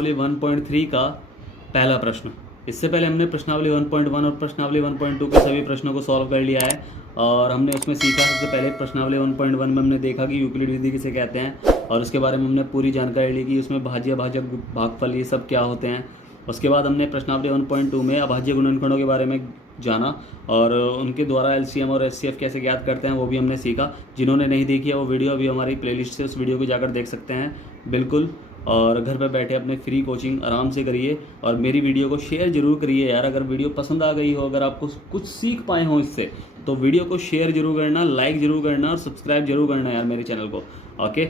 प्रश्नावली 1.3 का पहला प्रश्न। इससे पहले हमने प्रश्नावली 1.1 और प्रश्नावली 1.2 के सभी प्रश्नों को सॉल्व कर लिया है और हमने उसमें सीखा। सबसे पहले प्रश्नावली 1.1 में हमने देखा कि यूक्लिड विधि किसे कहते हैं और उसके बारे में हमने पूरी जानकारी ली कि उसमें भाज्य, भाजक, भागफल ये सब क्या होते हैं। उसके बाद हमने प्रश्नावली 1.2 में अभाज्य गुणनखंडों के बारे में जाना और उनके द्वारा एलसीएम और एचसीएफ कैसे ज्ञात करते हैं वो भी हमने सीखा। जिन्होंने नहीं देखी है वो वीडियो अभी हमारी प्लेलिस्ट से उस वीडियो को जाकर देख सकते हैं बिल्कुल। और घर पर बैठे अपने फ्री कोचिंग आराम से करिए और मेरी वीडियो को शेयर जरूर करिए यार। अगर वीडियो पसंद आ गई हो, अगर आपको कुछ सीख पाए हो इससे, तो वीडियो को शेयर जरूर करना, लाइक जरूर करना और सब्सक्राइब जरूर करना यार मेरे चैनल को। ओके,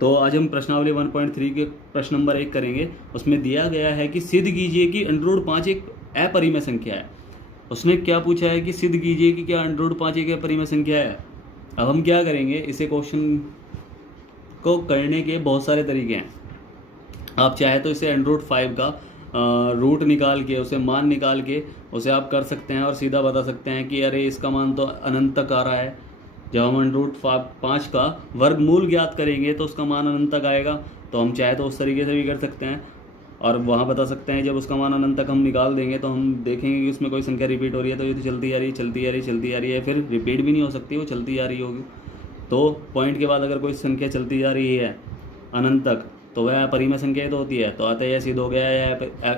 तो आज हम प्रश्नावली 1.3 के प्रश्न नंबर 1 करेंगे। उसमें दिया गया है कि सिद्ध कीजिए कि √5 एक अपरिमेय संख्या है। उसने क्या पूछा है कि सिद्ध कीजिए कि क्या √5 एक अपरिमेय संख्या है। अब हम क्या करेंगे, इसे क्वेश्चन को करने के बहुत सारे तरीके हैं। आप चाहे तो इसे √5 का रूट निकाल के, उसे मान निकाल के उसे आप कर सकते हैं और सीधा बता सकते हैं कि अरे इसका मान तो अनंत तक आ रहा है। जब हम √5 का वर्गमूल ज्ञात करेंगे तो उसका मान अनंत तक आएगा। तो हम चाहे तो उस तरीके से भी कर सकते हैं और वहाँ बता सकते हैं। जब उसका मान अनंत तक हम निकाल देंगे तो हम देखेंगे कि उसमें कोई संख्या रिपीट हो रही है, तो ये तो चलती आ रही है, चलती आ रही है, चलती आ रही है, फिर रिपीट भी नहीं हो सकती, वो चलती आ रही होगी। तो पॉइंट के बाद अगर कोई संख्या चलती जा रही है अनंत तक तो वह अपरिमेय संख्या ही तो होती है। तो आता है सिद्ध हो गया या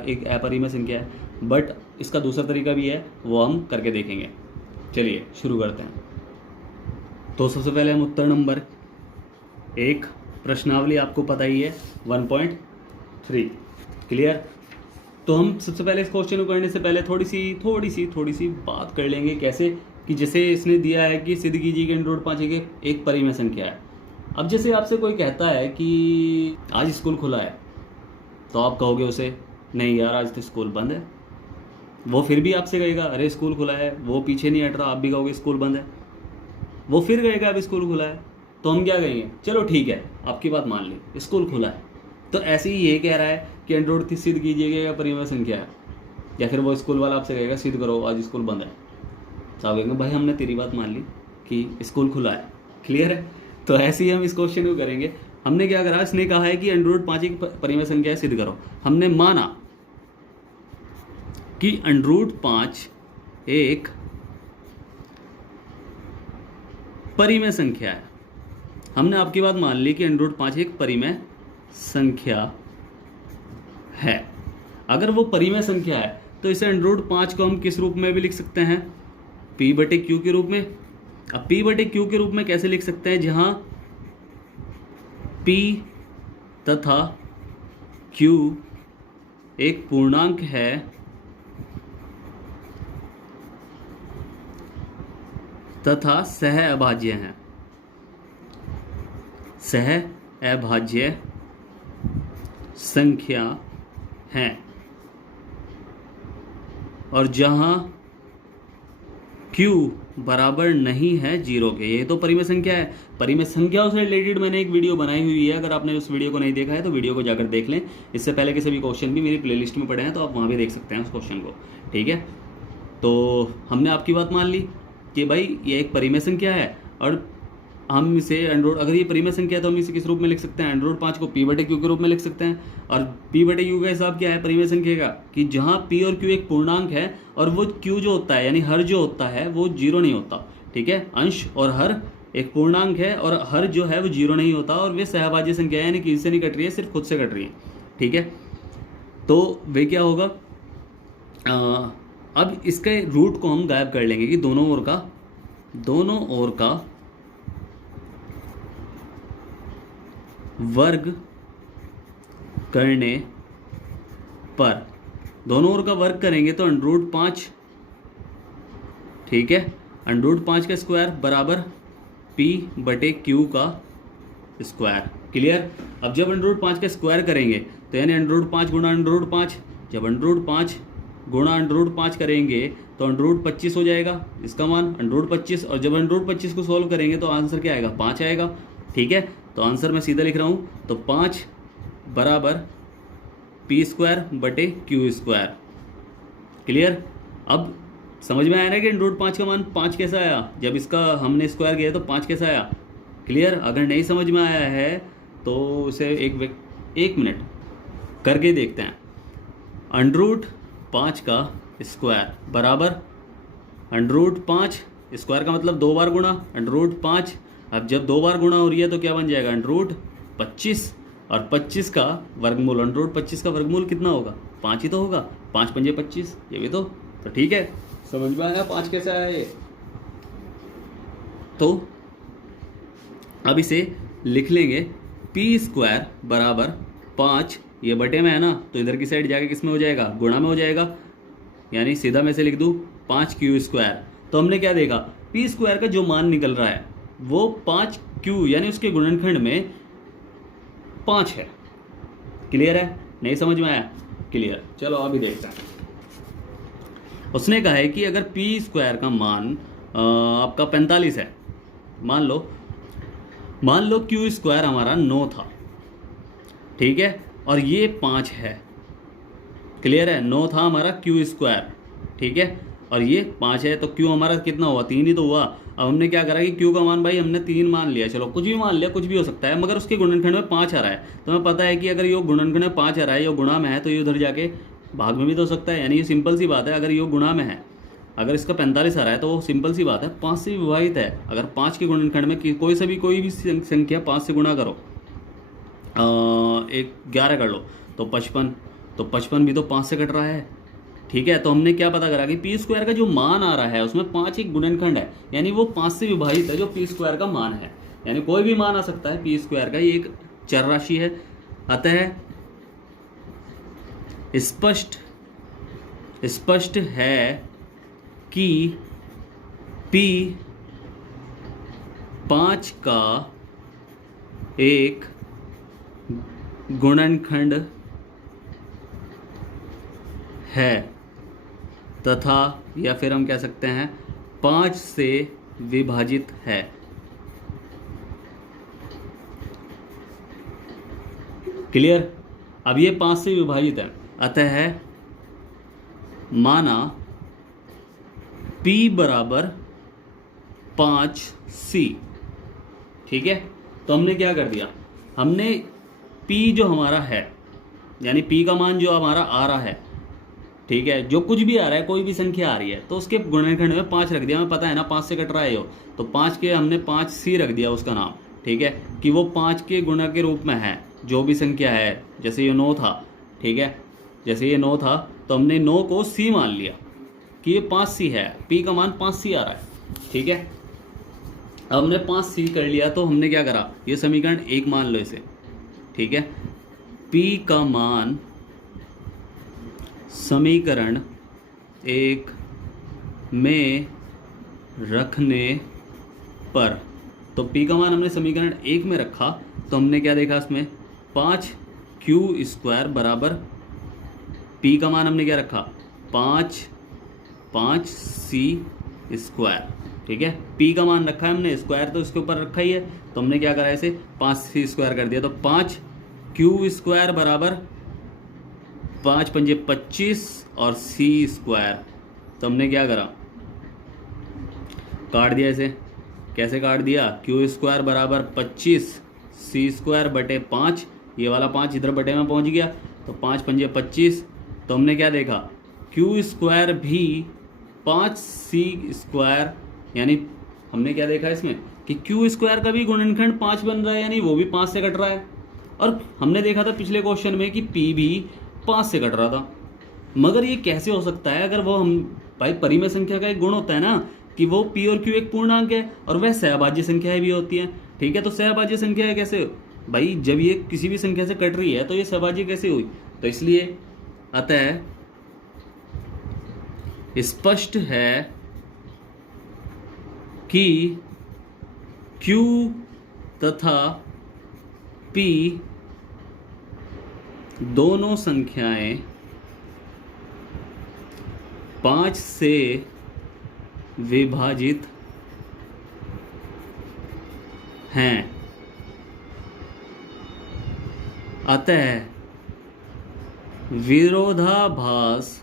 एक अपरिमेय संख्या है। बट इसका दूसरा तरीका भी है, वो हम करके देखेंगे। चलिए शुरू करते हैं। तो सबसे पहले हम उत्तर नंबर 1, प्रश्नावली आपको पता ही है 1.3, क्लियर। तो हम सबसे पहले इस क्वेश्चन को करने से पहले थोड़ी सी बात कर लेंगे। कैसे कि जैसे इसने दिया है कि सिद्ध कीजिए कि √5 एक परिमेय संख्या है। अब जैसे आपसे कोई कहता है कि आज स्कूल खुला है, तो आप कहोगे उसे नहीं यार आज तो स्कूल बंद है। वो फिर भी आपसे कहेगा अरे स्कूल खुला है, वो पीछे नहीं हट रहा, आप भी कहोगे स्कूल बंद है। वो फिर कहेगा अब स्कूल खुला है, तो हम क्या कहेंगे, चलो ठीक है आपकी बात मान ली, स्कूल खुला है। तो ऐसे ही ये कह रहा है कि √3 सिद्ध कीजिएगा या परिमेय संख्या है। या फिर वो स्कूल वाला आपसे कहेगा सिद्ध करो आज स्कूल बंद है, तो आप कहेंगे भाई हमने तेरी बात मान ली कि स्कूल खुला है, क्लियर है। तो ऐसे ही हम इस क्वेश्चन को करेंगे। हमने क्या करा, इसने कहा है कि √5 एक परिमेय संख्या है, सिद्ध करो। हमने माना कि √5 एक परिमेय संख्या है। हमने आपकी बात मान ली कि √5 एक परिमेय संख्या है। अगर वो परिमेय संख्या है तो इसे √5 को हम किस रूप में भी लिख सकते हैं, P/Q के रूप में। अब P/Q के रूप में कैसे लिख सकते हैं, जहां P तथा Q एक पूर्णांक है तथा सह अभाज्य है। सह अभाज्य संख्या है और जहां Q बराबर नहीं है 0 के। ये तो परिमेय संख्या है। परिमेय संख्याओं से रिलेटेड मैंने एक वीडियो बनाई हुई है, अगर आपने उस वीडियो को नहीं देखा है तो वीडियो को जाकर देख लें। इससे पहले के सभी क्वेश्चन भी मेरी प्लेलिस्ट में पड़े हैं, तो आप वहाँ भी देख सकते हैं उस क्वेश्चन को, ठीक है। तो हमने आपकी बात मान ली कि भाई ये एक परिमेय संख्या है और हम इसे अगर ये परिमेय संख्या है तो हम इसे किस रूप में लिख सकते हैं, √5 को P/Q के रूप में लिख सकते हैं। और P/Q का हिसाब क्या है परिमेय संख्या का, कि जहां P और Q एक पूर्णांक है और वो Q जो होता है यानी हर जो होता है वो 0 नहीं होता, ठीक है। अंश और हर एक पूर्णांक है और हर जो है वो 0 नहीं होता और वे सहभाज्य संख्या है, यानी किसी से नहीं कट रही है, सिर्फ खुद से कट रही है, ठीक है। तो वे क्या होगा, अब इसके रूट को हम गायब कर लेंगे कि दोनों ओर का वर्ग करने पर, दोनों ओर का वर्ग करेंगे तो √5, ठीक है, √5 का स्क्वायर बराबर P/Q का स्क्वायर, क्लियर। अब जब √5 का स्क्वायर करेंगे तो यानी √5 गुणा √5, जब √5 गुणा √5 करेंगे तो √25 हो जाएगा इसका मान, √25। और जब √25 को सोल्व करेंगे तो आंसर क्या आएगा, 5 आएगा, ठीक है। तो आंसर मैं सीधा लिख रहा हूँ, तो 5 बराबर P²/Q², क्लियर। अब समझ में आया ना कि √5 का मान 5 कैसा आया, जब इसका हमने स्क्वायर किया तो 5 कैसा आया, क्लियर। अगर नहीं समझ में आया है तो उसे एक मिनट करके देखते हैं। अंडर रूट 5 का स्क्वायर बराबर अंडर रूट 5, स्क्वायर का मतलब 2 बार गुणा, अंडर रूट 5। अब जब 2 बार गुणा हो रही है तो क्या बन जाएगा, अंडर रूट 25, और 25 का वर्गमूल, अंडर रूट 25 का वर्गमूल कितना होगा, 5 ही तो होगा, 5 पंजे 25, ये भी तो ठीक है। समझ में आया 5 कैसे आया ये। तो अब इसे लिख लेंगे पी स्क्वायर बराबर 5, ये बटे में है ना, तो इधर की साइड जाके किस में हो जाएगा, गुणा में हो जाएगा, यानी सीधा मैं से लिख दूँ 5 क्यू स्क्वायर। तो हमने क्या देखा, पी स्क्वायर का जो मान निकल रहा है वो 5 क्यू यानी उसके गुणनखंड में 5 है। क्लियर है, नहीं समझ में आया, क्लियर। चलो अभी देखते हैं। उसने कहा है कि अगर पी स्क्वायर का मान आपका 45 है, मान लो क्यू स्क्वायर हमारा 9 था, ठीक है, और ये 5 है। क्लियर है, 9 था हमारा क्यू स्क्वायर, ठीक है, और ये 5 है, तो क्यू हमारा कितना हुआ, 3 ही तो हुआ। अब हमने क्या करा कि क्यू का मान भाई हमने 3 मान लिया, चलो कुछ भी मान लिया, कुछ भी हो सकता है, मगर उसके गुणनखंड में 5 आ रहा है, तो हमें पता है कि अगर ये गुणनखंड में 5 आ रहा है, ये गुणा में है, तो ये उधर जाके भाग में भी तो हो सकता है, यानी ये सिंपल सी बात है। अगर ये गुणा में है, अगर इसका 45 आ रहा है तो वो सिंपल सी बात है 5 से विभाजित है। अगर 5 के गुणनखंड में कोई भी संख्या 5 से गुणा करो, 11 कर लो तो 55, तो 55 भी तो 5 से कट रहा है, ठीक है। तो हमने क्या पता करा कि पी स्क्वायर का जो मान आ रहा है उसमें 5 एक गुणनखंड है, यानी वो 5 से विभाजित है जो पी स्क्वायर का मान है, यानी कोई भी मान आ सकता है पी स्क्वायर का, ये एक चर राशि है। अतः स्पष्ट है कि P 5 का एक गुणनखंड है तथा, या फिर हम कह सकते हैं 5 से विभाजित है। क्लियर, अब ये 5 से विभाजित है, अतः माना P बराबर 5C, ठीक है। तो हमने क्या कर दिया, हमने P जो हमारा है, यानी P का मान जो हमारा आ रहा है, ठीक है, जो कुछ भी आ रहा है, कोई भी संख्या आ रही है, तो उसके गुणनखंड में 5 रख दिया, हमें पता है ना 5 से कट रहा है यो, तो 5 के हमने 5C रख दिया उसका नाम, ठीक है, कि वो 5 के गुणा के रूप में है जो भी संख्या है। जैसे ये 9 था, ठीक है, जैसे ये 9 था तो हमने 9 को C मान लिया कि ये 5C है, P का मान 5C आ रहा है, ठीक है। अब हमने 5C कर लिया, तो हमने क्या करा, ये समीकरण 1 मान लो इसे, ठीक है। P का मान समीकरण 1 में रखने पर, तो P का मान हमने समीकरण 1 में रखा, तो हमने क्या देखा इसमें 5Q स्क्वायर बराबर P का मान हमने क्या रखा 5C स्क्वायर, ठीक है। P का मान रखा है हमने, स्क्वायर तो इसके ऊपर रखा ही है, तो हमने क्या करा इसे 5C स्क्वायर कर दिया, तो 5Q स्क्वायर बराबर 5 पंजे 25 और C स्क्वायर। तो हमने क्या करा, काट दिया इसे, कैसे काट दिया, Q स्क्वायर बराबर 25 C स्क्वायर बटे 5, ये वाला 5 इधर बटे में पहुंच गया, तो 5 पंजे 25। तो हमने क्या देखा, Q स्क्वायर भी 5C स्क्वायर, यानी हमने क्या देखा इसमें कि Q स्क्वायर का भी गुणनखंड 5 बन रहा है, यानी वो भी 5 से कट रहा है। और हमने देखा था पिछले क्वेश्चन में कि P भी 5 से कट रहा था, मगर ये कैसे हो सकता है, अगर वो हम भाई परिमेय संख्या का एक गुण होता है ना कि वो P और Q एक पूर्णांक है और वह सहभाज्य संख्याएं भी होती हैं, ठीक है। तो सहभाज्य संख्या है कैसे भाई, जब ये किसी भी संख्या से कट रही है तो ये सहभाज्य कैसे हुई, तो इसलिए अतः स्पष्ट है कि Q तथा P दोनों संख्याएं 5 से विभाजित हैं, अतः विरोधाभास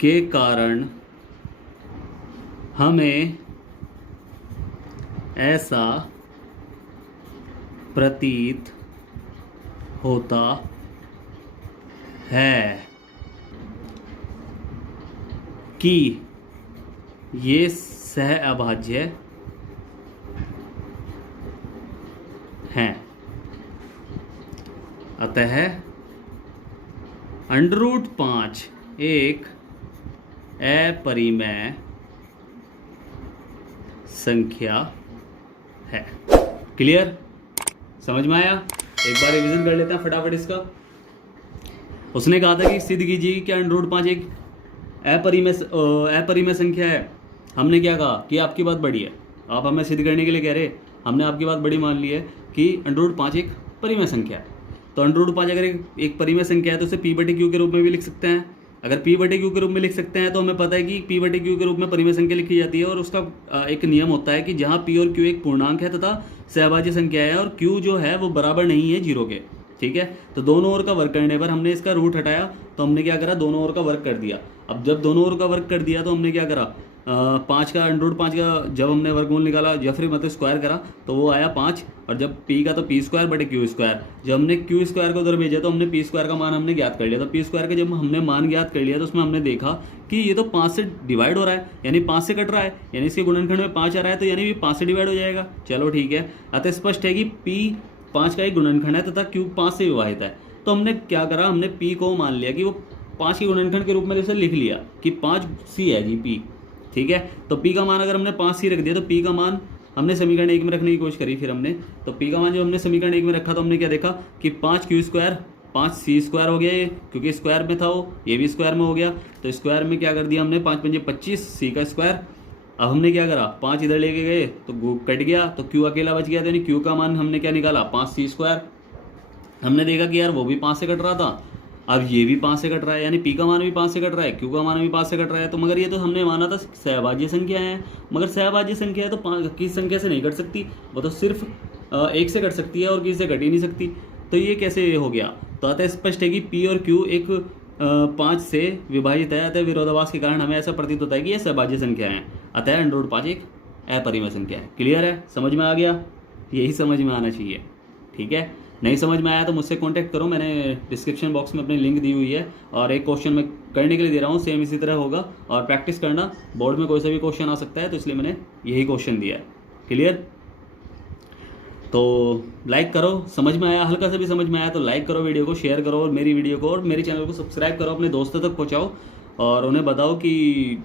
के कारण हमें ऐसा प्रतीत होता है कि ये सह अभाज्य हैं, अतः √5 एक अपरिमेय संख्या है। क्लियर? समझ में आया? एक बार रिवीजन कर लेते हैं फटाफट इसका। उसने कहा था कि सिद्ध कीजिए कि √5 एक अपरिमेय संख्या है। हमने क्या कहा कि आपकी बात बड़ी है, आप हमें सिद्ध करने के लिए कह रहे, हमने आपकी बात बड़ी मान ली है कि √5 एक परिमेय संख्या है। तो √5 अगर एक परिमेय संख्या है तो उसे p/q के रूप में भी लिख सकते हैं। अगर p/q के रूप में लिख सकते हैं तो हमें पता है कि p/q के रूप में परिमेय संख्या लिखी जाती है, और उसका एक नियम होता है कि जहाँ p और q एक पूर्णांक है तथा सहभाज्य संख्या है और q जो है वो बराबर नहीं है 0 के। ठीक है, तो दोनों ओर का वर्क करने पर हमने इसका रूट हटाया, तो हमने क्या करा, दोनों ओर का वर्क कर दिया। अब जब दोनों ओर का वर्क कर दिया तो हमने क्या करा, 5 का √5 का जब हमने वर्गमूल निकाला या फिर मतलब स्क्वायर करा तो वो आया 5, और जब p का तो p²/q²। जब हमने q² को उधर भेजा तो हमने p² का मान हमने ज्ञात कर लिया। तो p² का जब हमने मान ज्ञात कर लिया तो उसमें हमने देखा कि ये तो 5 से डिवाइड हो रहा है, यानी 5 से कट रहा है, यानी इसके गुणनखंड में 5 आ रहा है, तो यानी भी 5 से डिवाइड हो जाएगा। चलो ठीक है, अतः स्पष्ट है कि p 5 का एक गुणनखंड है तथा q 5 से विभाजित है। तो हमने क्या करा, हमने p को मान लिया कि वो 5 के गुणनखंड के रूप में जैसे लिख लिया कि 5c है जी p। ठीक है, तो p का मान अगर हमने 5c रख दिया तो p का मान हमने समीकरण 1 में रखने की कोशिश करी। फिर हमने तो p का मान जो हमने समीकरण 1 में रखा तो हमने क्या देखा कि 5q² 5c² हो गया, ये क्योंकि स्क्वायर में था वो, ये भी स्क्वायर में हो गया। तो स्क्वायर में क्या कर दिया हमने, 5 × 5 = 25, c का स्क्वायर। अब हमने क्या करा, 5 इधर लेके गए तो कट गया, तो q अकेला बच गया, तो यानी q का मान हमने क्या निकाला, 5c²। हमने देखा कि यार वो भी 5 से कट रहा था, अब ये भी 5 से कट रहा है, यानी p का मान भी 5 से कट रहा है, q का मान भी 5 से कट रहा है। तो मगर ये तो हमने माना था सहभाज्य संख्या है, मगर सहभाज्य संख्या है तो 5 किस संख्या से नहीं कट सकती, वो तो सिर्फ 1 से कट सकती है और किसी से कट ही नहीं सकती। तो ये कैसे हो गया, तो अतः स्पष्ट है कि p और q एक 5 से विभाजित है, अतः विरोधाभास के कारण हमें ऐसा प्रतीत होता है कि यह सहभाज्य संख्या है, अतः √5 एक अपरिमेय संख्या है। क्लियर है? समझ में आ गया? यही समझ में आना चाहिए। ठीक है, नहीं समझ में आया तो मुझसे कांटेक्ट करो, मैंने डिस्क्रिप्शन बॉक्स में अपनी लिंक दी हुई है, और एक क्वेश्चन मैं करने के लिए दे रहा हूँ, सेम इसी तरह होगा, और प्रैक्टिस करना, बोर्ड में कोई सा भी क्वेश्चन आ सकता है, तो इसलिए मैंने यही क्वेश्चन दिया है। क्लियर? तो लाइक करो, समझ में आया, हल्का सा भी समझ में आया तो लाइक करो, वीडियो को शेयर करो, और मेरी वीडियो को और मेरे चैनल को सब्सक्राइब करो, अपने दोस्तों तक पहुँचाओ, और उन्हें बताओ कि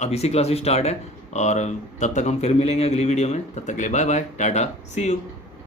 अब इसी क्लास स्टार्ट है। और तब तक हम फिर मिलेंगे अगली वीडियो में, तब तक के लिए bye bye, tata, see you.